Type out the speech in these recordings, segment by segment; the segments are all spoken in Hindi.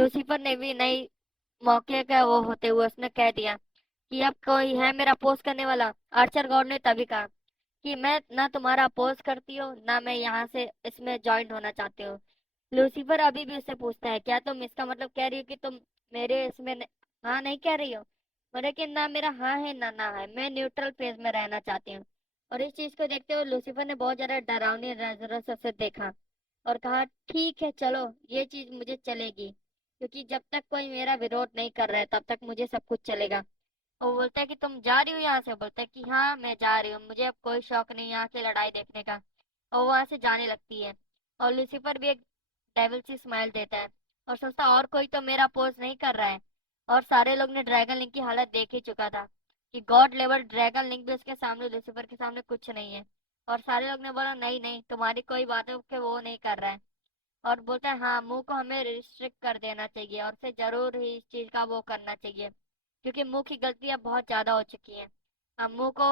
लूसीफर ने भी नई मौके का वो होते हुए उसने कह दिया कि अब कोई है मेरा अपोज करने वाला। आर्चर गॉड ने तभी कहा कि मैं ना तुम्हारा अपोज करती हूँ ना मैं यहाँ से इसमें ज्वाइन होना चाहती हूँ। लूसीफर अभी भी उससे पूछता है क्या तुम इसका मतलब कह रही हो कि तुम मेरे इसमें हाँ नहीं कह रही हो। बोले कि ना मेरा हाँ है ना ना है, मैं न्यूट्रल फेज में रहना चाहती हूँ। और इस चीज को देखते हुए लूसीफर ने बहुत ज्यादा डरावनी नजरों से उसे देखा और कहा ठीक है चलो, ये चीज मुझे चलेगी, क्योंकि जब तक कोई मेरा विरोध नहीं कर रहा है तब तक मुझे सब कुछ चलेगा। वो बोलता है कि तुम जा रही हो यहाँ से। बोलता है कि हाँ मैं जा रही हूँ, मुझे अब कोई शौक नहीं यहाँ की लड़ाई देखने का। और वो वहां से जाने लगती है। और लूसीफर भी एक डेविल सी स्माइल देता है और सोचता और कोई तो मेरा पोज नहीं कर रहा है। और सारे लोग ने ड्रैगन लिंक की हालत देख ही चुका था कि गॉड लेवल ड्रैगन लिंक भी उसके सामने, लूसीफर के सामने कुछ नहीं है। और सारे लोग ने बोला नहीं नहीं तुम्हारी कोई बातों के वो नहीं कर रहा है। और बोलता है हाँ मुंह को हमें रिस्ट्रिक्ट कर देना चाहिए और उसे जरूर ही इस चीज का वो करना चाहिए, क्योंकि मुंह की गलतियां बहुत ज्यादा हो चुकी हैं। हम मुंह को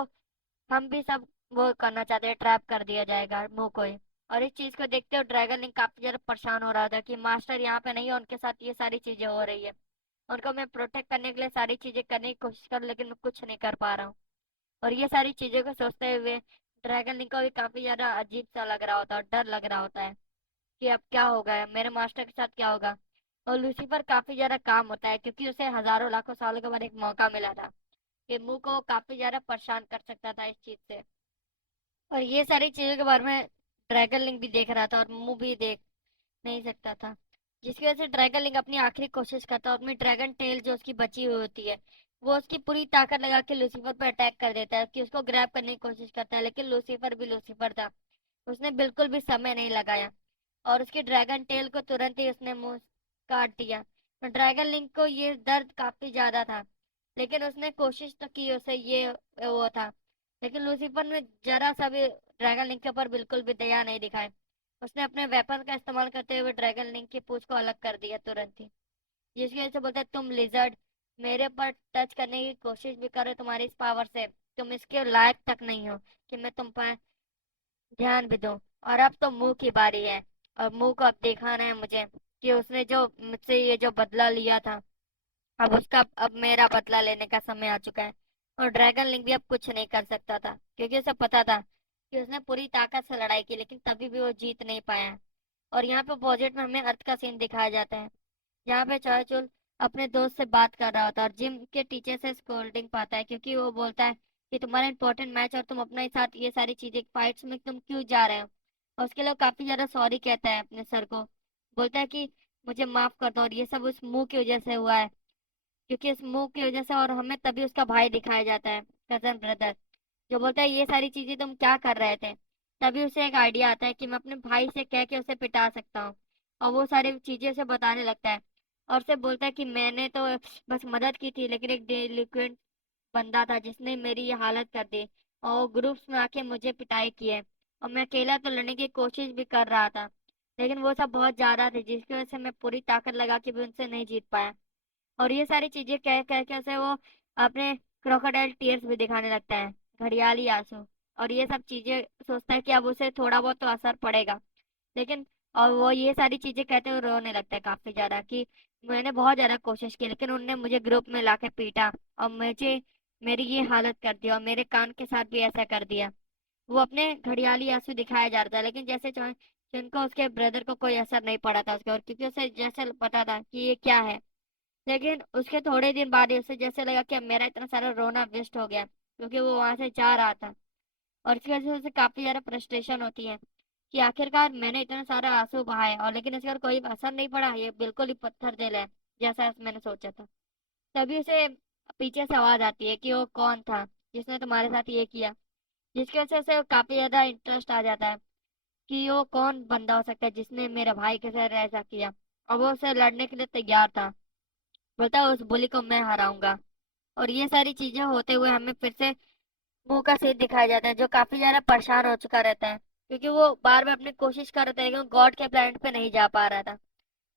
हम भी सब वो करना चाहते हैं, ट्रैप कर दिया जाएगा मुंह को ही। और इस चीज को देखते हुए ड्रैगन लिंक काफी ज्यादा परेशान हो रहा था कि मास्टर यहाँ पे नहीं है, उनके साथ ये सारी चीजें हो रही है। उनको मैं प्रोटेक्ट करने के लिए सारी चीजें करने की कोशिश कर लेकिन मैं कुछ नहीं कर पा रहा हूँ। और ये सारी चीजों को सोचते हुए ड्रैगन लिंक को भी काफी ज्यादा अजीब सा लग रहा होता है और डर लग रहा होता है कि अब क्या होगा, मेरे मास्टर के साथ क्या होगा। और लूसीफर काफी ज्यादा काम होता है क्योंकि उसे हजारों लाखों सालों के बाद एक मौका मिला था कि मुंह को काफी ज्यादा परेशान कर सकता था इस चीज से। और ये सारी चीजों के बारे में ड्रैगन लिंक भी देख रहा था और मुंह भी देख नहीं सकता था, जिसकी वजह से ड्रैगन लिंक अपनी आखिरी कोशिश करता है और अपनी ड्रैगन टेल जो उसकी बची हुई होती है वो उसकी पूरी ताकत लगा के लूसीफर पर अटैक कर देता है कि उसको ग्रैब करने की कोशिश करता है। लेकिन लूसीफर भी लूसीफर था, उसने बिल्कुल भी समय नहीं लगाया और उसकी ड्रैगन टेल को तुरंत ही उसने मुंह काट दिया। तो ड्रैगन लिंक को ये दर्द काफी ज्यादा था, लेकिन उसने कोशिश तो की, उसे ये वो था। लेकिन लूसीफर ने जरा सा भी ड्रैगन लिंक के ऊपर बिल्कुल भी दया नहीं दिखाई। उसने अपने वेपन का इस्तेमाल करते हुए ड्रैगन लिंक की पूंछ को अलग कर दिया तुरंत ही, जिसकी वजह से बोलता है तुम लिजर्ड मेरे पर टच करने की कोशिश भी करो, तुम्हारी इस पावर से तुम इसके लायक तक नहीं हो कि मैं तुम पर ध्यान भी दूं। और अब तो मुंह की बारी है और मुंह को अब दिखाना है मुझे कि उसने जो मुझसे ये जो बदला लिया था अब उसका अब मेरा बदला लेने का समय आ चुका है। और ड्रैगन लिंक भी अब कुछ नहीं कर सकता था क्योंकि उसे पता था कि उसने पूरी ताकत से लड़ाई की लेकिन तभी भी वो जीत नहीं पाया। और यहाँ पे प्रोजेक्ट में हमें अर्थ का सीन दिखाया जाता है जहाँ पे चौचुल अपने दोस्त से बात कर रहा होता है और जिम के टीचर से स्कोल्डिंग पाता है क्योंकि वो बोलता है कि तुम्हारा इंपॉर्टेंट मैच और तुम अपने साथ ये सारी चीजें फाइट्स में तुम क्यों जा रहे हो। और उसके लिए वो काफी ज्यादा सॉरी कहता है अपने सर को, बोलता है कि मुझे माफ कर दो और ये सब उस मुंह की वजह से हुआ है, क्योंकि इस मुंह की वजह से। और हमें तभी उसका भाई दिखाया जाता है, कजन ब्रदर, जो बोलता है ये सारी चीजें तुम क्या कर रहे थे। तभी उसे एक आइडिया आता है कि मैं अपने भाई से कह के उसे पिटा सकता हूँ। और वो सारी चीजें उसे बताने लगता है और उसे बोलता है कि मैंने तो बस मदद की थी लेकिन एक डेलिक्वेंट बंदा था जिसने मेरी ये हालत कर दी और वो ग्रुप्स में आके मुझे पिटाई की है। और मैं अकेला तो लड़ने की कोशिश भी कर रहा था लेकिन वो सब बहुत ज्यादा थे जिसकी वजह से मैं पूरी ताकत लगा के भी उनसे नहीं जीत पाया। और ये सारी चीजें कह कह के उसे वो अपने क्रोकोडाइल टीयर्स भी दिखाने लगता है, घड़ियाली आंसू। और ये सब चीजें सोचता है कि अब उसे थोड़ा बहुत तो असर पड़ेगा, लेकिन और वो ये सारी चीजें कहते हुए रोने लगता है काफी ज्यादा कि मैंने बहुत ज्यादा कोशिश की लेकिन उनने मुझे ग्रुप में लाके पीटा और मुझे मेरी ये हालत कर दिया और मेरे कान के साथ भी ऐसा कर दिया। वो अपने घड़ियाली आंसू दिखाया जा रहा था लेकिन जैसे जिनको उसके ब्रदर को कोई असर नहीं पड़ा था उसके, और क्योंकि उसे जैसे पता था कि ये क्या है। लेकिन उसके थोड़े दिन बाद ही उसे जैसे लगा कि अब मेरा इतना सारा रोना वेस्ट हो गया क्योंकि वो वहां से जा रहा था। और इसकी वजह से उसे काफी ज्यादा फ्रस्ट्रेशन होती है कि आखिरकार मैंने इतना सारा आंसू बहाए और लेकिन इसका कोई असर नहीं पड़ा, ये बिल्कुल ही पत्थर दिल है जैसा मैंने सोचा था। तभी उसे पीछे से आवाज आती है कि वो कौन था जिसने तुम्हारे साथ ये किया, जिसकी वजह से उसे काफी ज्यादा इंटरेस्ट आ जाता है कि वो कौन बंदा हो सकता है जिसने मेरे भाई के साथ ऐसा किया। और वो उसे लड़ने के लिए तैयार था, बोलता है उस बुली को मैं हराऊंगा। और ये सारी चीजें होते हुए हमें फिर से मुंह का सीन दिखाया जाता है जो काफी ज्यादा परेशान हो चुका रहता है क्योंकि वो बार बार अपनी कोशिश कर रहा था लेकिन गॉड के प्लैनेट पे नहीं जा पा रहा था।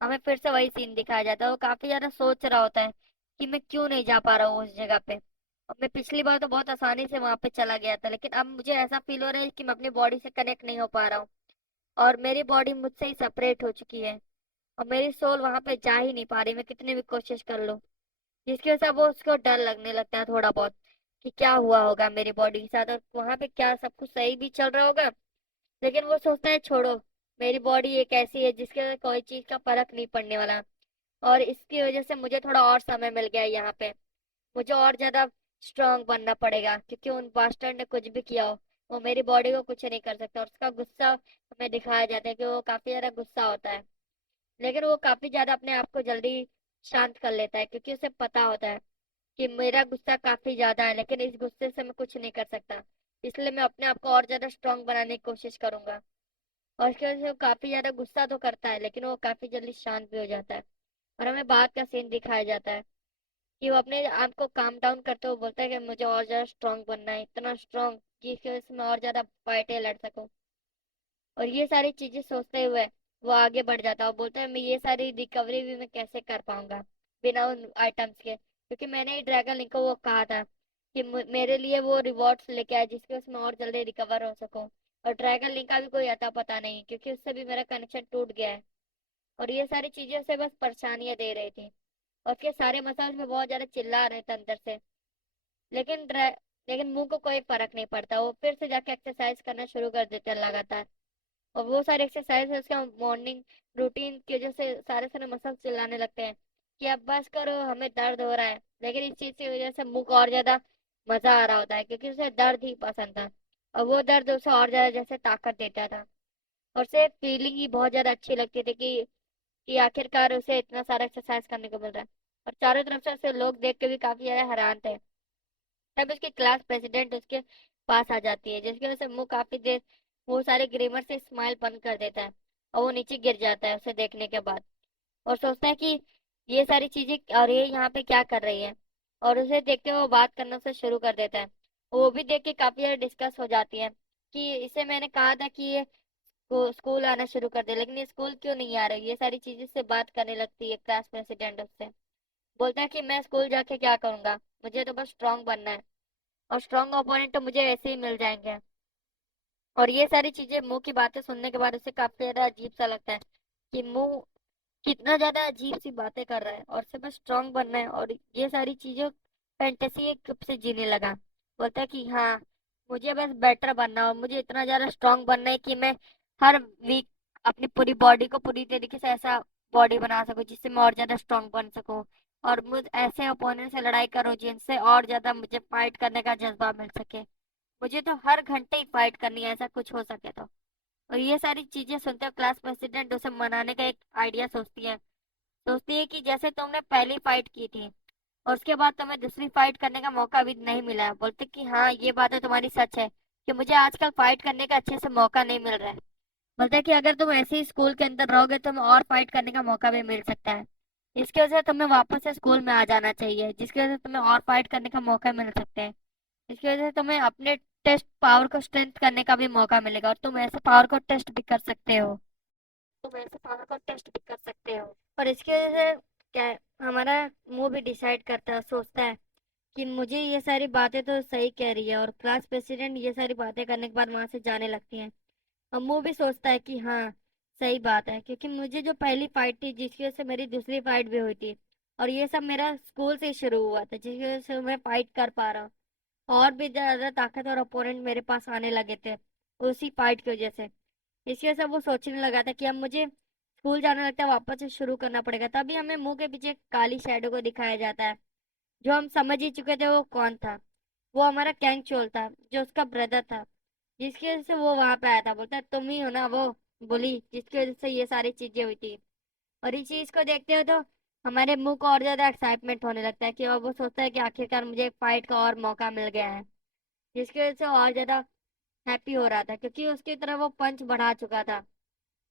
हमें फिर से वही सीन दिखाया जाता है, वो काफी ज्यादा सोच रहा होता है कि मैं क्यों नहीं जा पा रहा हूँ उस जगह पे। और मैं पिछली बार तो बहुत आसानी से वहां पे चला गया था लेकिन अब मुझे ऐसा फील हो रहा है कि मैं अपनी बॉडी से कनेक्ट नहीं हो पा रहा हूँ और मेरी बॉडी मुझसे ही सेपरेट हो चुकी है। और मेरी सोल वहां पे जा ही नहीं पा रही, मैं कितनी भी कोशिश कर लूं। जिसकी वजह से वो उसको डर लगने लगता है थोड़ा बहुत, कि क्या हुआ होगा मेरी बॉडी के साथ, और वहां पे क्या सब कुछ सही भी चल रहा होगा। लेकिन वो सोचता है छोड़ो, मेरी बॉडी एक ऐसी है जिसके वजह से कोई चीज का फर्क नहीं पड़ने वाला। और इसकी वजह से मुझे थोड़ा और समय मिल गया है यहाँ पे। मुझे और ज्यादा स्ट्रांग बनना पड़ेगा, क्योंकि उन बास्टर्ड ने कुछ भी किया हो, वो मेरी बॉडी को कुछ नहीं कर सकता। और उसका गुस्सा हमें दिखाया जाता है कि वो काफी ज्यादा गुस्सा होता है। लेकिन वो काफी ज्यादा अपने आप को जल्दी शांत कर लेता है, क्योंकि उसे पता होता है कि मेरा गुस्सा काफी ज्यादा है, लेकिन इस गुस्से से मैं कुछ नहीं कर सकता। इसलिए मैं अपने आप को और ज्यादा स्ट्रांग बनाने की कोशिश करूंगा। और इसकी वजह से वो काफी ज्यादा गुस्सा तो करता है, लेकिन वो काफी जल्दी शांत भी हो जाता है। और हमें बाद का सीन दिखाया जाता है कि वो अपने आप को काम डाउन करते हुए बोलता है कि मुझे और ज्यादा स्ट्रांग बनना है, इतना स्ट्रांग कि इसकी वजह से मैं और ज्यादा फाइटें लड़ सकूं। और ये सारी चीजें सोचते हुए वो आगे बढ़ जाता है और बोलता है मैं ये सारी रिकवरी भी मैं कैसे कर पाऊंगा बिना उन आइटम्स के, क्योंकि मैंने ही ड्रैगन लिंक को वो कहा था कि मेरे लिए वो रिवॉर्ड्स लेके आए जिसके उसमें और जल्दी रिकवर हो सकूं। और ड्रैगन लिंक का भी कोई अता पता नहीं, क्योंकि उससे भी मेरा कनेक्शन टूट गया है। और ये सारी चीजें उसे बस परेशानियां दे रही थी, और उसके सारे मसाज में बहुत ज्यादा चिल्ला रहे थे अंदर से। लेकिन लेकिन मुंह को कोई फर्क नहीं पड़ता, वो फिर से जाके एक्सरसाइज करना शुरू कर देते हैं लगातार। और वो सारे एक्सरसाइज है उसका मॉर्निंग रूटीन की वजह से सारे सारे मसल चिल्लाने लगते हैं कि अब बस करो, हमें दर्द हो रहा है। लेकिन इस चीज की वजह से मुंह को और ज्यादा मजा आ रहा होता है, क्योंकि उसे दर्द ही पसंद था। और वो दर्द उसे और ज्यादा जैसे ताकत देता था। और उसे फीलिंग ही बहुत ज्यादा अच्छी लगती थी कि आखिरकार उसे इतना सारा एक्सरसाइज करने को मिल रहा है। और चारों तरफ से उसे लोग देख के भी काफी ज्यादा हैरान थे। तब उसकी क्लास प्रेसिडेंट उसके पास आ जाती है, जिसकी वजह से मुंह काफी देर वो सारे ग्रीमर से स्माइल बंद कर देता है। और वो नीचे गिर जाता है उसे देखने के बाद, और सोचता है कि ये सारी चीजें और ये यहाँ पे क्या कर रही है। और उसे देखते हुए वो बात करना से शुरू कर देता है। वो भी देख के काफी ज्यादा डिस्कस हो जाती है कि इसे मैंने कहा था कि ये स्कूल आना शुरू कर दे, लेकिन ये स्कूल क्यों नहीं आ रही। ये सारी चीजें से बात करने लगती है क्लास प्रेसिडेंट उससे। बोलता है कि मैं स्कूल जाके क्या करूंगा, मुझे तो बस स्ट्रांग बनना है, और स्ट्रांग ओपोनेंट तो मुझे ऐसे ही मिल जाएंगे। और ये सारी चीजें मुंह की बातें सुनने के बाद उसे काफी ज्यादा अजीब सा लगता है कि मुंह कितना ज्यादा अजीब सी बातें कर रहा है, और उसे बस स्ट्रांग बनना है। और ये सारी चीजें फैंटेसी एक कब से जीने लगा। बोलता है कि हाँ, मुझे बस बेटर बनना है, और मुझे इतना ज्यादा स्ट्रांग बनना है कि मैं हर वीक अपनी पूरी बॉडी को पूरी तरीके से ऐसा बॉडी बना सकूं जिससे मैं और ज्यादा स्ट्रांग बन सकूं। और मुझे ऐसे ओपोनेंट से लड़ाई करूं जिनसे और ज्यादा मुझे फाइट करने का जज्बा मिल सके। मुझे तो हर घंटे ही फाइट करनी है, ऐसा कुछ हो सके तो। और ये सारी चीजें सुनते हुए क्लास प्रेसिडेंट उसे मनाने का एक आइडिया सोचती है कि जैसे तुमने पहली फाइट की थी और उसके बाद तुम्हें दूसरी फाइट करने का मौका भी नहीं मिला है। बोलते कि हाँ, ये बात तो तुम्हारी सच है कि मुझे आजकल फाइट करने का अच्छे से मौका नहीं मिल रहा है। बोलते कि अगर तुम ऐसे ही स्कूल के अंदर रहोगे तो तुम्हें और फाइट करने का मौका भी मिल सकता है। इसकी वजह से तुम्हें वापस से स्कूल में आ जाना चाहिए, जिसकी वजह से तुम्हें और फाइट करने का मौका मिल सकता है। इसकी वजह से तुम्हें अपने टेस्ट पावर को स्ट्रेंथ करने का भी मौका मिलेगा, और तुम ऐसे पावर को टेस्ट भी कर सकते हो। तुम ऐसे पावर को टेस्ट भी कर सकते हो। और इसकी वजह से क्या हमारा मुंह भी डिसाइड करता है, सोचता है कि मुझे ये सारी बातें तो सही कह रही है। और क्लास प्रेसिडेंट ये सारी बातें करने के बाद वहां से जाने लगती हैं। और मुंह भी सोचता है कि हाँ, सही बात है, क्योंकि मुझे जो पहली फाइट थी जिसकी वजह से मेरी दूसरी फाइट भी हुई थी, और ये सब मेरा स्कूल से ही शुरू हुआ था, जिसकी वजह से मैं फाइट कर पा रहा हूँ। और भी ज्यादा ताकत और अपोनेंट मेरे पास आने लगे थे उसी फाइट की वजह से। इसकी वजह से वो सोचने लगा था कि अब मुझे स्कूल जाना लगता है, वापस से शुरू करना पड़ेगा। तभी हमें मुंह के पीछे एक काली शैडो को दिखाया जाता है, जो हम समझ ही चुके थे वो कौन था। वो हमारा कैंग चोल था, जो उसका ब्रदर था, जिसकी वजह से वो वहां पे आया था। बोलता है तुम ही हो ना वो बुली जिसकी वजह से ये सारी चीजें हुई थी। और इस चीज को देखते हो तो हमारे मुंह को और ज्यादा एक्साइटमेंट होने लगता है कि और वो सोचता है कि आखिरकार मुझे फाइट का और मौका मिल गया है। जिसकी वजह से वो और ज्यादा हैप्पी हो रहा था, क्योंकि उसकी तरफ वो पंच बढ़ा चुका था।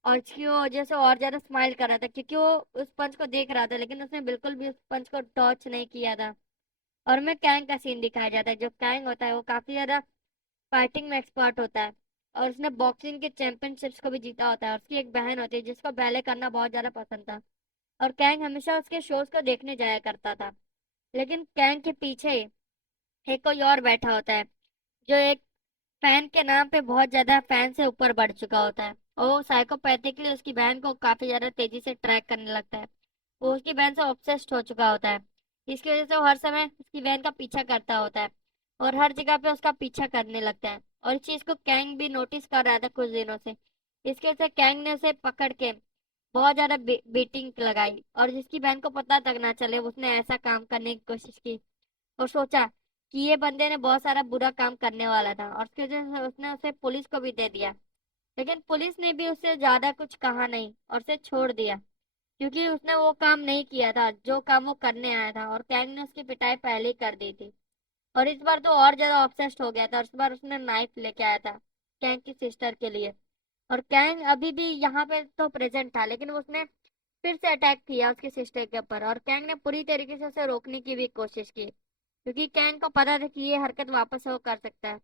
और उसकी वजह से और ज्यादा स्माइल कर रहा था, क्योंकि वो उस पंच को देख रहा था, लेकिन उसने बिल्कुल भी उस पंच को टच नहीं किया था। और में कैंग का सीन दिखाया जाता है। जो कैंग होता है वो काफी ज्यादा फाइटिंग में एक्सपर्ट होता है, और उसने बॉक्सिंग के चैंपियनशिप्स को भी जीता होता है। और उसकी एक बहन होती है जिसको बैले करना बहुत ज्यादा पसंद था, और कैंग हमेशा उसके शोज को देखने जाया करता था। लेकिन कैंग के पीछे एक कोई और बैठा होता है, जो एक फैन के नाम पे बहुत ज्यादा फैन से ऊपर बढ़ चुका होता है। और वो साइकोपैथिकली उसकी बहन को काफी ज्यादा तेजी से ट्रैक करने लगता है। वो उसकी बहन से ऑब्सेस्ड हो चुका होता है। इसकी वजह से वो हर समय उसकी बहन का पीछा करता होता है और हर जगह पे उसका पीछा करने लगता है। और इस चीज को कैंग भी नोटिस कर रहा था कुछ दिनों से। इसके वजह से कैंग ने उसे पकड़ के बहुत ज्यादा बीटिंग लगाई, और जिसकी बहन को पता तक ना चले उसने ऐसा काम करने की कोशिश की। और सोचा कि ये बंदे ने बहुत सारा बुरा काम करने वाला था, और उसकी वजह से उसने उसे पुलिस को भी दे दिया। लेकिन पुलिस ने भी उससे ज्यादा कुछ कहा नहीं और उसे छोड़ दिया, क्योंकि उसने वो काम नहीं किया था जो काम वो करने आया था, और कैंग ने उसकी पिटाई पहले ही कर दी थी। और इस बार तो और ज्यादा ऑब्सेस्ड हो गया था, और इस बार उसने नाइफ लेके आया था कैंग की सिस्टर के लिए। और कैंग अभी भी यहाँ पे तो प्रेजेंट था, लेकिन उसने फिर से अटैक किया उसकी सिस्टर के ऊपर, और कैंग ने पूरी तरीके से उसे रोकने की भी कोशिश की, क्योंकि कैंग को पता था कि ये हरकत वापस वो कर सकता है।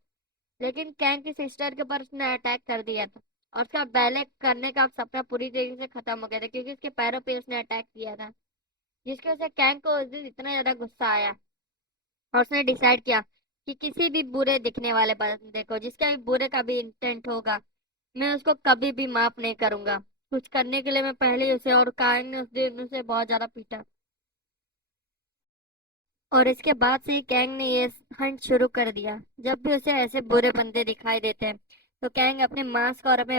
लेकिन कैंग की सिस्टर के ऊपर उसने अटैक कर दिया था, और उसका बैले करने का सपना पूरी तरीके से खत्म हो गया था, क्योंकि उसके पैरों पे उसने अटैक किया था। जिसकी वजह से कैंग को उस दिन इतना ज्यादा गुस्सा आया, और उसने डिसाइड किया कि किसी भी बुरे दिखने वाले बंदे को, जिसका भी बुरे का भी इंटेंट होगा, मैं उसको कभी भी माफ नहीं करूंगा। कुछ करने के लिए मैं पहले ही उसे, और कैंग ने उस दिन उसे बहुत ज्यादा पीटा। और इसके बाद से ही कैंग ने ये हंट शुरू कर दिया। जब भी उसे ऐसे बुरे बंदे दिखाई देते हैं तो कैंग अपने मास्क और अपने